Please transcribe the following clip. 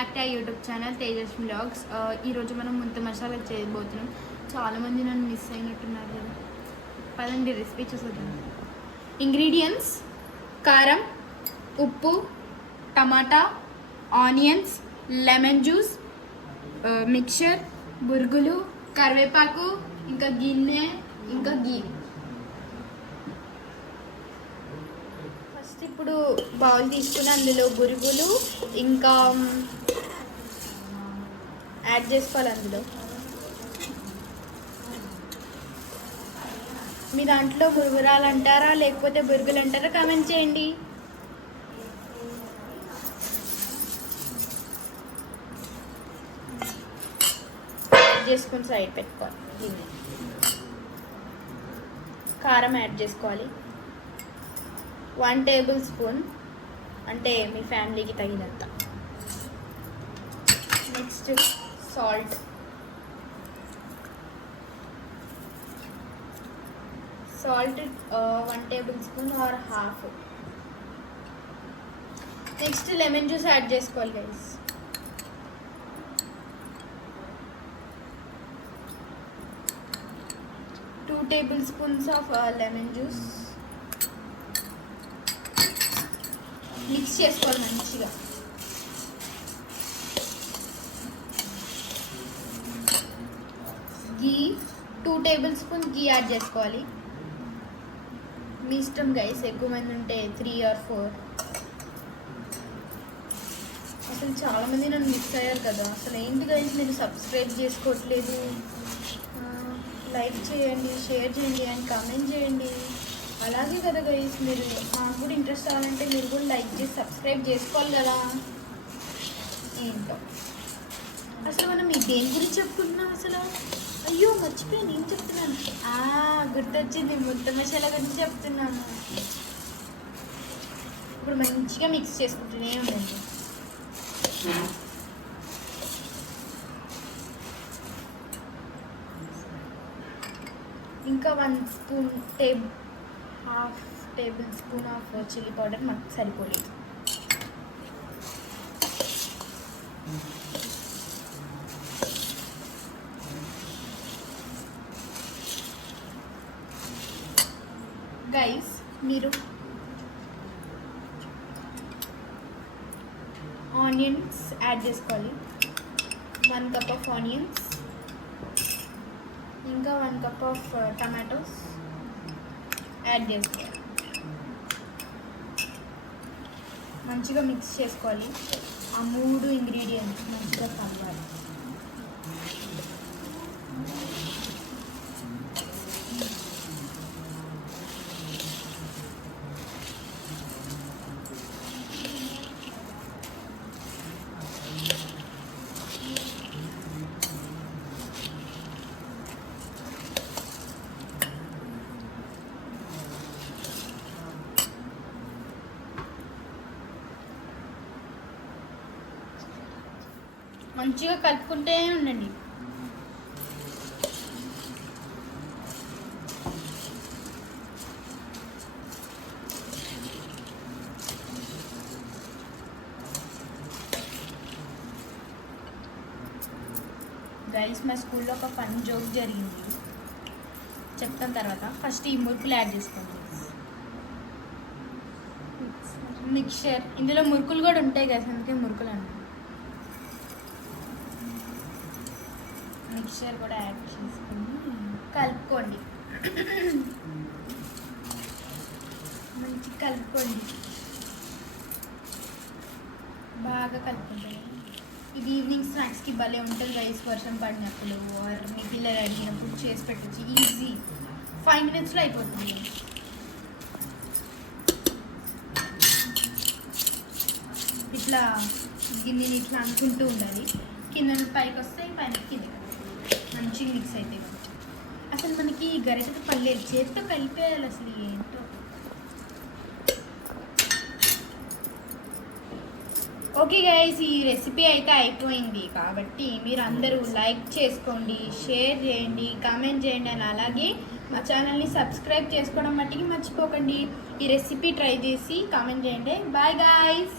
Back to YouTube channel Tejaswi vlogs. ఈరోజు మనం ముంత మసాలా చేయబోతున్నాం. చాలామంది నన్ను మిస్ అయినట్టున్నారు కదా. పదండి రెసిపీ చూసేద్దాం. ఇంగ్రీడియంట్స్: కారం, ఉప్పు, టమాటా, ఆనియన్స్, లెమన్ జ్యూస్, మిక్చర్, బురుగులు, కరివేపాకు, ఇంకా గిన్నె, ఇంకా గీ. ఫస్ట్ ఇప్పుడు బౌల్ తీసుకుని అందులో బురుగులు ఇంకా యాడ్ చేసుకోవాలి. అందులో మీ దాంట్లో బురుగురాలు అంటారా లేకపోతే బురుగులు అంటారా కామెంట్ చేయండి. చేసుకుని సైడ్ పెట్టుకోవాలి. దీన్ని కారం యాడ్ చేసుకోవాలి. 1 టేబుల్ స్పూన్, అంటే మీ ఫ్యామిలీకి తగినంత. Next salt, salt 1 tablespoon or half. Next lemon juice add చేసుకోవాలి guys. Two tablespoons of lemon juice mix చేసుకోవాలి మంచిగా. Ghee 2 tablespoon ghee add చేసుకోవాలి. మీ ఇష్టం గైస్, ఎక్కువ మంది ఉంటే 3 or 4. అసలు చాలామంది నన్ను మిస్ అయ్యారు కదా. అసలు ఏంటి గైస్, మీరు సబ్స్క్రైబ్ చేసుకోవట్లేదు. లైక్ చేయండి, షేర్ చేయండి అండ్ కామెంట్ చేయండి. అలాగే కదా గైస్, మీరు మాకు కూడా ఇంట్రెస్ట్ రావాలంటే మీరు కూడా లైక్ చేసి సబ్స్క్రైబ్ చేసుకోవాలి కదా. ఏంటో అసలు మనం దేని గురించి చెప్పుకుంటున్నాం అసలు. అయ్యో మర్చిపోయాను, ఏం చెప్తున్నాను. గుర్తొచ్చింది, ముంత మసాలా గురించి చెప్తున్నాను. ఇప్పుడు మంచిగా మిక్స్ చేసుకుంటూనే ఉండండి. ఇంకా 1 spoon half table spoon of chilli powder మాకు సరిపోలేదు. గైస్, మీరు ఆనియన్స్ యాడ్ చేసుకోవాలి. 1 కప్ ఆఫ్ ఆనియన్స్, ఇంకా 1 కప్ ఆఫ్ టమాటోస్ యాడ్ చేసుకోవాలి. మంచిగా మిక్స్ చేసుకోవాలి. ఆ 3 ఇంగ్రీడియంట్స్ మంచిగా కలవాలి. మంచిగా కలుపుకుంటే ఉండండి. గైస్, మా స్కూల్లో ఒక ఫన్ జోక్ జరిగింది, చెప్తాను తర్వాత. ఫస్ట్ ఈ మురుకులు యాడ్ చేసుకోండి. మిక్చర్, ఇందులో మురుకులు కూడా ఉంటాయి కదా, అందుకే మురుకులు అన్నాను. మిక్చర్ కూడా యాడ్ చేసుకొని కలుపుకోండి. మంచిగా కలుపుకోండి, బాగా కలుపుకోండి. ఇది ఈవినింగ్ స్నాక్స్కి భలే ఉంటుంది గైస్. వర్షం పడినప్పుడు ఆర్ మీ పిల్లలు అడిగినప్పుడు చేసి పెట్టచ్చు. ఈజీ, 5 minutesలో అయిపోతుంది. ఇట్లా గిన్నెని ఇట్లా అనుకుంటూ ఉండాలి. కింద పైకి వస్తే పైన కింద మంచిగా మిక్స్ అయితే. అసలు మనకి గరిటెతో పర్లేదు, చేతితో కలిపేయాలి. అసలు ఏంటో. ఓకే గైస్, ఈ రెసిపీ అయితే అయిపోయింది. కాబట్టి మీరు అందరూ లైక్ చేసుకోండి, షేర్ చేయండి, కామెంట్ చేయండి అని అలాగే మా ఛానల్ని సబ్స్క్రైబ్ చేసుకోవడం మట్టికి మర్చిపోకండి. ఈ రెసిపీ ట్రై చేసి కామెంట్ చేయండి. Bye guys.